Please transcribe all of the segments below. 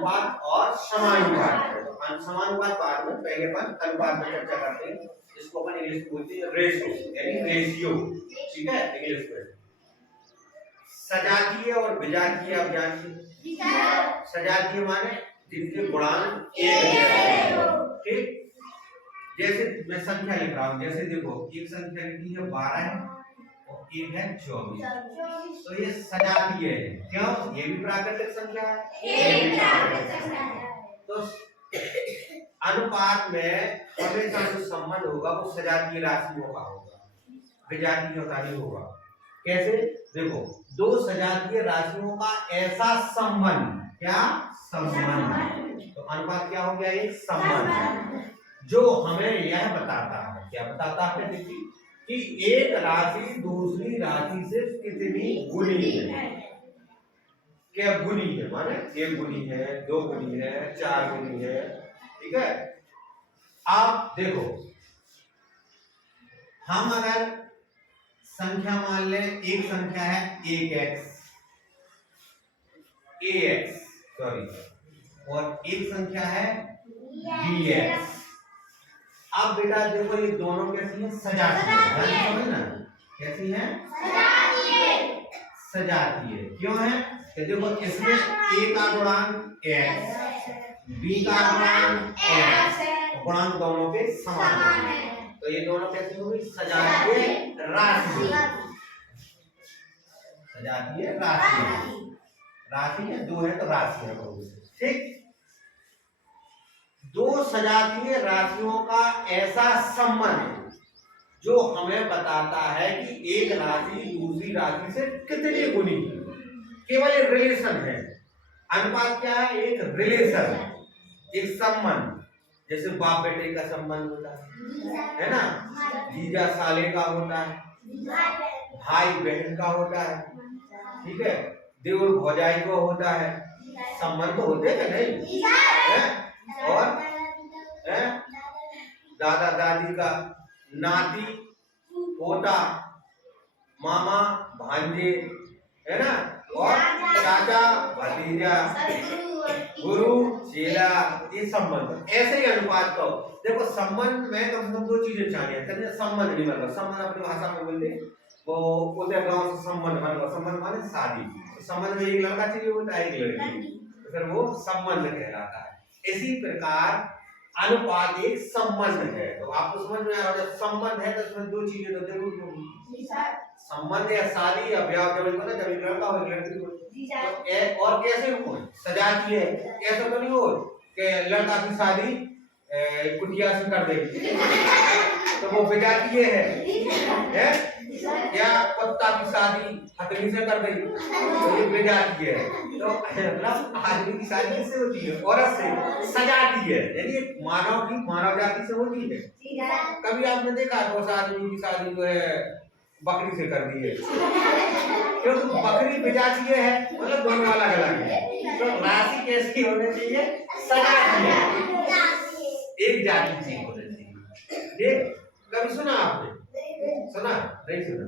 अनुपात और समानुपात है। तो समानुपात बाद में, पहले अपन अनुपात में चर्चा करते हैं, इसको अपन इंग्लिश में बोलते हैं रेशियो, यानी रेशियो, ठीक है इंग्लिश में। सजातीय और विजातीय आप जानते हैं। सजातीय माने जिनके गुणांक एक हो, ठीक। जैसे मैं संख्या लिख रहा हूँ, जैसे देखो एक संख्या लिखी है 12 है और एक है 24, तो ये सजातीय है। क्यों? ये भी प्राकृतिक संख्या है। तो अनुपात में हमेशा जो संबंध होगा वो सजातीय राशियों का होगा, विजातीय का नहीं होगा। कैसे? देखो दो सजातीय राशियों का ऐसा संबंध, क्या संबंध, तो अनुपात क्या हो गया? एक संबंध जो हमें यह बताता है, क्या बताता है? देखिए कि एक राशि दूसरी राशि से कितनी गुनी है। क्या गुनी है? माने एक गुनी है, दो गुनी है, चार गुनी है, ठीक है। आप देखो हम अगर संख्या मान ले, एक संख्या है ax सॉरी, और एक संख्या है bx। अब बेटा देखो ये दोनों कैसी हैं? सजातीय है ना। कैसी हैं? सजातीय। क्यों है? कि देखो इसमें a का गुणांक x, b का गुणांक x, गुणांक दोनों के समान है, तो ये दोनों कैसी होगी? सजातीय राशि। सजातीय राशि, राशि है, दो है तो राशि है, ठीक। दो सजातीय राशियों का ऐसा संबंध जो हमें बताता है कि एक राशि दूसरी राशि से कितनी गुनी है, केवल एक रिलेशन है। अनुपात क्या है? एक रिलेशन, एक संबंध। जैसे बाप बेटे का संबंध होता है ना, जीजा साले का होता है, भाई बहन का होता है, ठीक है, देवर भौजाई को होता है। संबंध तो होते हैं नहीं है? और है? दादा दादी का, नाती पोता, मामा भांजे, है ना, और चाचा भतीजा, गुरु चेला, ये संबंध। ऐसे ही अनुपात को देखो, संबंध में कम से कम दो चीजें चाहिए। संबंध नहीं मतलब संबंध अपनी भाषा में बोलते वो उधर गांव से संबंध मतलब संबंध माने शादी, तो संबंध में एक लड़का चाहिए होता है, एक लड़की, तो फिर वो संबंध कहलाता है। इसी प्रकार अनुपात एक संबंध है। तो आपको समझ में आ रहा है, जब संबंध है तो उसमें दो चीजें तो जरूर होंगी, संबंध या शादी या ब्याह, जब एक लड़का हो एक लड़की हो, तो और कैसे हो? सजातीय है। ऐसा तो नहीं हो कि लड़का की शादी कुटिया से कर देगी तो वो विजातीय है? या कुत्ता की शादी हथनी से कर देगी तो ये विजातीय है। तो मतलब आदमी की शादी किससे होती है? औरत से। सजातीय है यानी मानव जाति से होती है। कभी आपने देखा तो उस आदमी की शादी जो है बकरी से कर दी है, क्योंकि बकरी विजातीय है, मतलब दोनों अलग अलग है। तो राशि कैसी होनी चाहिए? सजातीय, एक जाति से होनी चाहिए। कभी सुना आपने? सुना नहीं? सुना?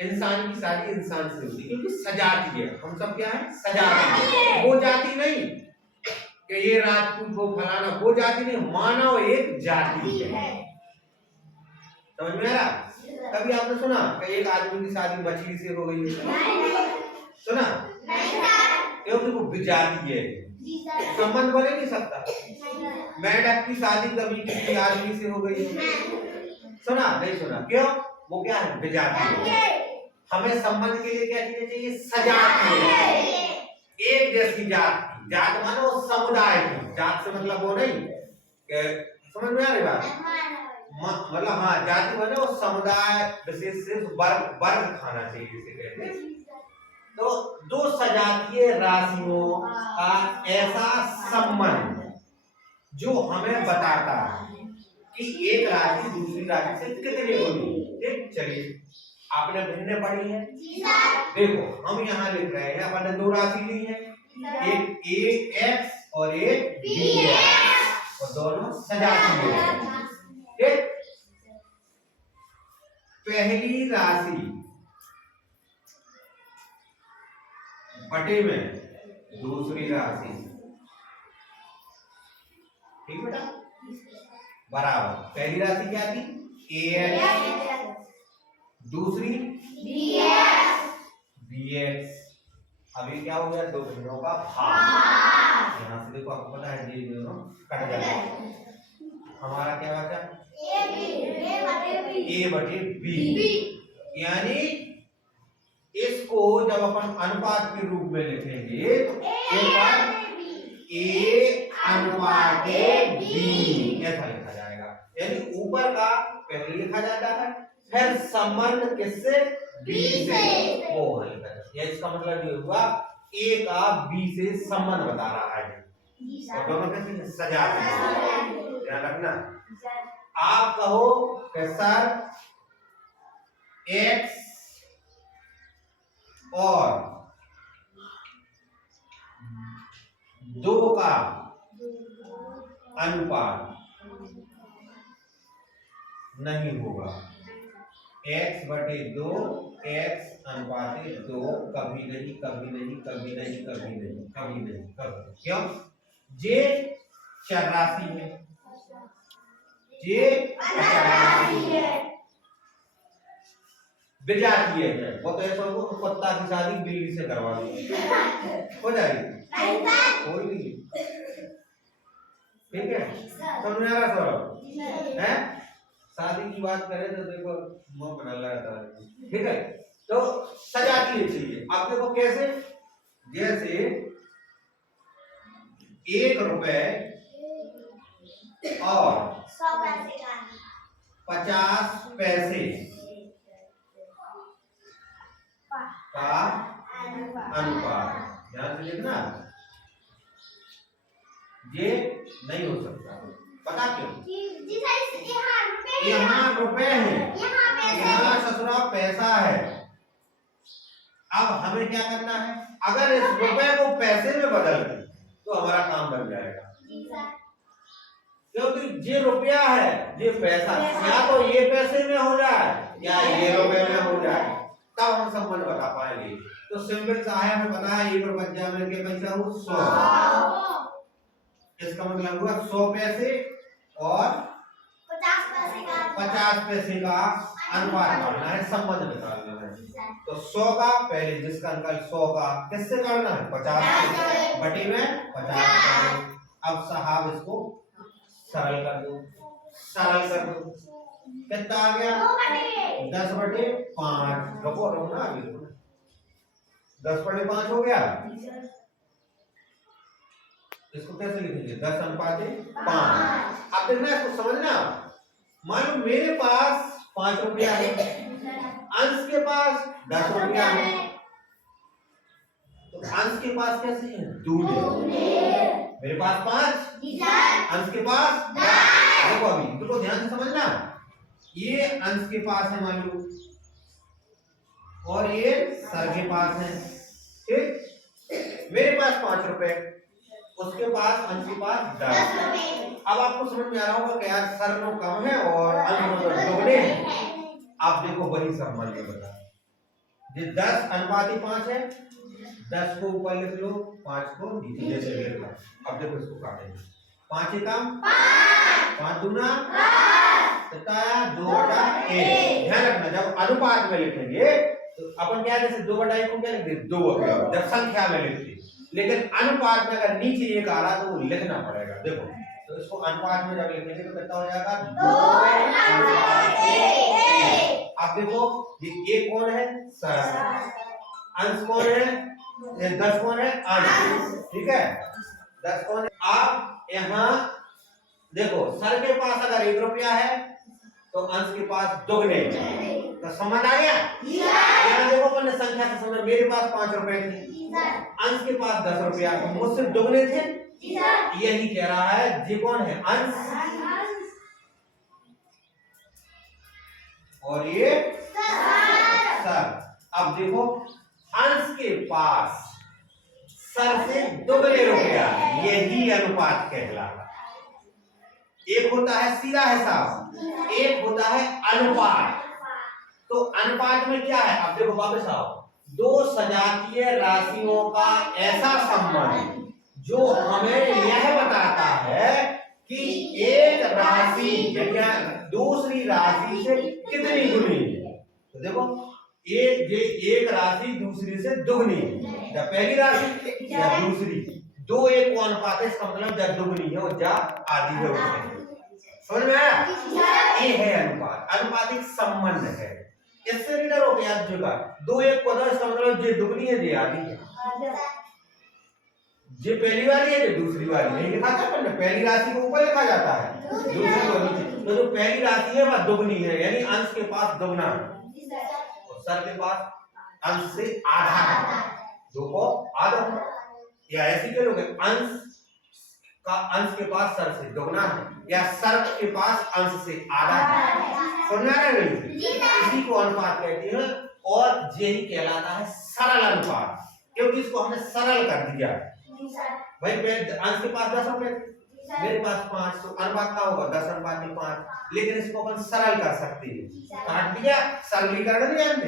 इंसान की शादी इंसान से होती है क्योंकि सजाती है। हम सब क्या है? सजाती। वो जाति नहीं कि ये राजपूत वो फलाना, वो जाति नहीं, मानव एक जाति है। समझ में आ रहा? कभी आपने सुना कि एक आदमी की शादी मछली से हो गई? सुना? क्योंकि वो विजातीय है, संबंध बने नहीं सकता। मेंढक की शादी कभी किसी आदमी से हो गई? सुना? नहीं सुना? क्यों? वो क्या है? विजातीय है। हमें संबंध के लिए क्या चीजें चाहिए? सजातीय, एक जैसी जात। जात माने वो समुदाय की, जात से मतलब वो नहीं कि, समझ में आ रही बात? मतलब हाँ, जाति माने वो समुदाय विशेष से वर्ग खाना चाहिए, जिसे कहते हैं। तो दो सजातीय राशियों का ऐसा संबंध जो हमें बताता है कि एक राशि दूसरी राशि से कितनी गुनी। ठीक, चलिए आपने भिन्न पढ़ी है। देखो हम यहाँ लिख रहे हैं, अपन ने दो राशि ली है, एक ax और एक bx, और दोनों सजातीय है। ठीक, पहली राशि बटे में दूसरी राशि ठीक बेटा, बराबर पहली राशि क्या थी ax, दूसरी bx। अभी क्या हो गया, दो भिन्नों का भाग। यहाँ से देखो आपको पता है ये दोनों कट जाएंगे, हमारा क्या बचा a बटे b। यानी इसको जब अपन अनुपात के रूप में लिखेंगे तो a अनुपात b ऐसा लिखा जाएगा। यानी ऊपर का पहले लिखा जाता है, फिर संबंध किससे b से वो वहां लिखा जाता है। इसका मतलब ये हुआ a का b से संबंध बता रहा है। और दोनों कैसे सजा ध्यान रखना। आप कहो कि सर x और 2 का अनुपात नहीं होगा, x बटे 2 x अनुपात 2 कभी नहीं कभी नहीं कभी नहीं कभी नहीं कभी नहीं कभी। क्यों? जे चर राशि है, जे चर राशि है, विजातीय है। वो तो ऐसा हो कुत्ता की शादी बिल्ली से करवा दी हो जाएगी, कोई नहीं। ठीक है, समझ में आ रहा सौरभ है? शादी की बात करें तो देखो मुंह बना लगा था। ठीक है, तो सजातीय चाहिए। अब देखो कैसे, जैसे 1 रुपए और 50 पैसे का अनुपात, ध्यान से देखना, ये नहीं हो सकता। पता क्यों? यहाँ रुपए है, यहाँ ससुरा पैसा है। अब हमें क्या करना है, अगर इस रुपए को पैसे में बदल दें तो हमारा काम बन जाएगा। क्योंकि ये रुपया है, ये पैसा, या तो ये पैसे में हो जाए या ये रुपए में हो जाए, तब हम संबंध बता पाएंगे। तो सिंपल सा है, हमें पता है 1 रुपया में के पैसा हो 100। इसका मतलब हुआ 100 पैसे और 50 पैसे का अनुपात करना है, संबंध निकालना है। तो 100 का पहले जिसका अंकल 100 का किससे करना है 50 बटे में 50। अब साहब इसको सरल कर दो, सरल कर दो, कितना आ गया 10 बटे 5। रखो रखो ना, अभी 10 बटे 5 हो गया। इसको कैसे लिखेंगे 10 अनुपात 5। अब देखना इसको समझना, मान लो मेरे पास 5 रुपया है, अंश के पास 10 रुपया है, तो अंश के पास कैसे है 2 मेरे पास 5, अंश के पास 10। देखो अभी देखो ध्यान से समझना, ये अंश के पास है मान लो, और ये सर के पास है। ठीक, मेरे पास 5 रुपए, उसके पास अंश के पास 10। अब आपको समझ में आ रहा होगा कि यार सर नो कम है और अंश नो दोगुने हैं। आप देखो वही संबंध बता, ये 10 अनुपात 5 है, 10 को ऊपर लिख लो, 5 को नीचे जैसे लिख लो। अब देखो इसको काटेंगे, 5 एकम 5 दूना 2/1। ध्यान रखना जब अनुपात में लिखेंगे तो अपन क्या जैसे 2/1 को क्या लिखते 2 जब संख्या में लिखते, लेकिन अनुपात में अगर नीचे 1 आ रहा तो वो लिखना पड़ेगा। देखो तो इसको अनुपात में जब लिखेंगे तो कितना हो जाएगा 2/1। अब देखो ये कौन है सर, अंश कौन है 10 कौन है अंश, ठीक है 10 कौन है। अब यहाँ देखो सर के पास अगर 1 रुपया है तो अंश के पास दोगुने, तो समझ आ गया। यहाँ देखो अपन संख्या से समझ, मेरे पास 5 रुपए थे, अंश के पास 10 रुपया, मुझसे दोगुने थे। यही कह रहा है जी कौन है अंश और ये सर। अब देखो अंश के पास सर से दोगुने रुपया, यही अनुपात कहलाता। एक होता है सीधा हिसाब, एक होता है अनुपात। तो अनुपात में क्या है, अब देखो वापस आओ, दो सजातीय राशियों का ऐसा संबंध जो हमें यह बताता है कि यानी दूसरी राशि से कितनी गुनी है। तो देखो एक राशि दूसरी से दुगनी है, जब पहली राशि या दूसरी, दो एक को अनुपात है, इसका मतलब जब दुगनी है और जब आधी है उससे। समझ में आया? ये है अनुपात, अनुपातिक संबंध है। इससे नहीं डरोगे आप जो का दो एक को दो, इसका मतलब जे दुगनी है जे आधी है, जे पहली वाली है जे दूसरी वाली नहीं लिखा था पर पहली राशि को ऊपर लिखा जाता है, दूसरी को नीचे। तो जो पहली राशि है वह दुगनी है, यानी अंश के पास दुगना है और सर के पास अंश से आधा है, दो को आधा, या ऐसे कह लोगे अंश के पास सर से दुगना है, या सर के पास अंश से आधा है। समझ आ रहा है? इसी को अनुपात कहते हैं और यही कहलाता है सरल अनुपात, क्योंकि इसको हमने सरल कर दिया। भाई अंश के पास 10 रुपए, मेरे पास 5, तो अनुपात का होगा 10:5, लेकिन इसको अपन सरल कर सकते हैं। काट दिया, सरलीकरण नहीं जानते,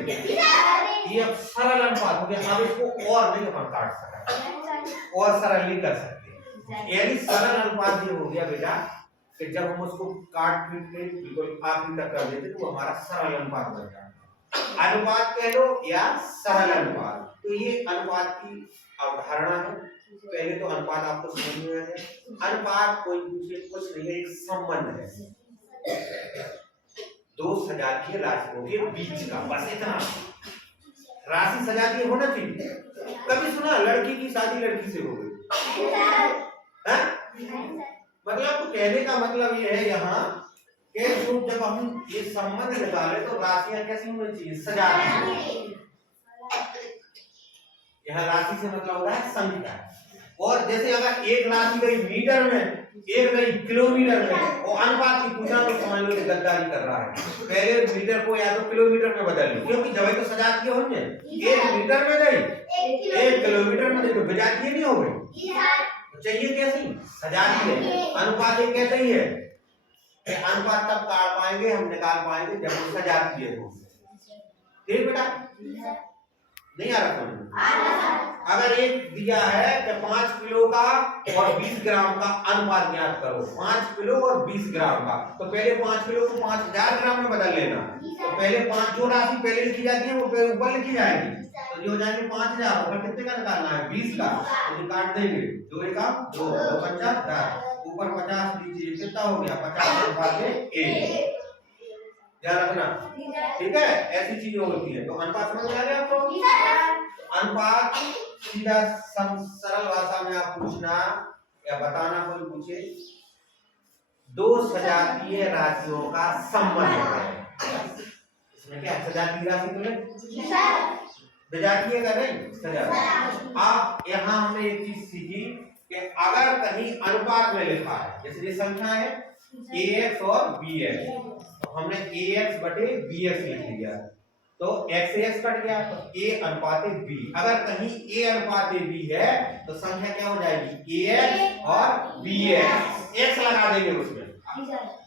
ये अब सरल अनुपात हो गया। अब इसको और नहीं अपन काट सकते और सरल नहीं कर सकते, यानी सरल अनुपात ये हो गया बेटा कि जब हम उसको काट पीट के बिल्कुल आखिरी तक कर देते तो वो हमारा सरल अनुपात बन जाता है। अनुपात कह लो या सरल अनुपात, तो ये अनुपात की अवधारणा है। पहले तो अनुपात आपको समझ में आ जाए। अनुपात कोई पूछे कुछ नहीं है, एक संबंध है दो सजातीय राशियों के बीच का, बस इतना। राशि सजातीय होना चाहिए। कभी सुना लड़की की शादी लड़की से हो गई? मतलब तो कहने का मतलब ये है यहाँ कि जब हम ये संबंध निकाले तो राशियां कैसी होनी चाहिए? सजातीय। यहाँ राशि से मतलब होता है संख्या। और जैसे अगर एक राशि गई मीटर में, एक गई किलोमीटर में, और अनुपात की पूछा तो समझ लो गद्दारी कर रहा है। पहले मीटर को या तो किलोमीटर में बदल लो, क्योंकि जब तो सजातीय होंगे, एक मीटर में गई, एक किलोमीटर में गई तो विजातीय नहीं हो गई। तो चाहिए कैसी? सजातीय। अनुपात एक कहते ही है, अनुपात तब काट पाएंगे हम, निकाल पाएंगे जब हम सजातीय हो। ठीक बेटा? नहीं आ रहा समझ? अगर एक दिया है कि 5 किलो का और 20 ग्राम का अनुपात ज्ञात करो, 5 किलो और 20 ग्राम का, तो पहले 5 किलो को 5000 ग्राम में बदल लेना। तो पहले 5 जो राशि पहले लिखी जाती है वो पहले ऊपर लिखी जाएगी, तो जो हो जाएंगे 5000, ऊपर कितने का निकालना है? 20 का, तो काट देंगे, 2 एका 2, 2 पंचा 10, ऊपर 50 नीचे कितना हो गया? 50/1। ध्यान रखना, ठीक है? ऐसी चीजें होती है। तो अनुपात समझ में आ गया आपको? अनुपात सीधा सरल भाषा में आप पूछना या बताना, कोई पूछे, दो सजातीय राशियों का संबंध है। इसमें क्या सजातीय राशि तो नहीं, विजातीय का नहीं, सजातीय। आप यहाँ हमने एक चीज सीखी कि अगर कहीं अनुपात में लिखा है, जैसे ये संख्या है ax और bx, तो हमने ax बटे bx लिख लिया, तो x से x कट गया तो a अनुपाते b। अगर कहीं a अनुपाते b है तो संख्या क्या हो जाएगी? ax और bx, x लगा देंगे उसमें।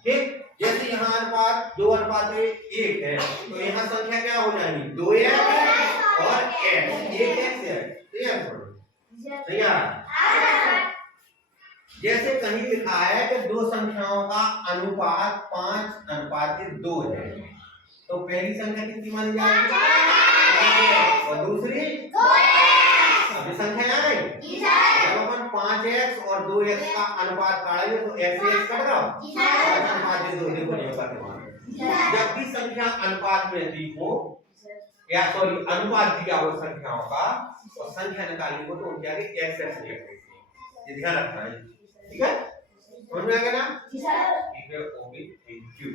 ठीक, जैसे यहाँ अनुपात 2:1 है तो यहाँ संख्या क्या हो जाएगी? 2x और x, 1x है। ठीक है? जैसे कहीं लिखा है कि दो संख्याओं का अनुपात 5:2 है, तो पहली संख्या कितनी मानी जाएगी और दूसरी 2x। अभी संख्या आ गई, जब अपन 5x और 2x का अनुपात काटेंगे तो x से x कट गया, 5:2 देखो नहीं होगा। जब भी संख्या अनुपात में दी हो या सॉरी अनुपात दिया हो संख्याओं का, और संख्या निकालनी हो तो उनके आगे x लिख देंगे। ये ध्यान रखना है, ठीक है? समझ में आ गया ना? ठीक है, ओके, थैंक यू।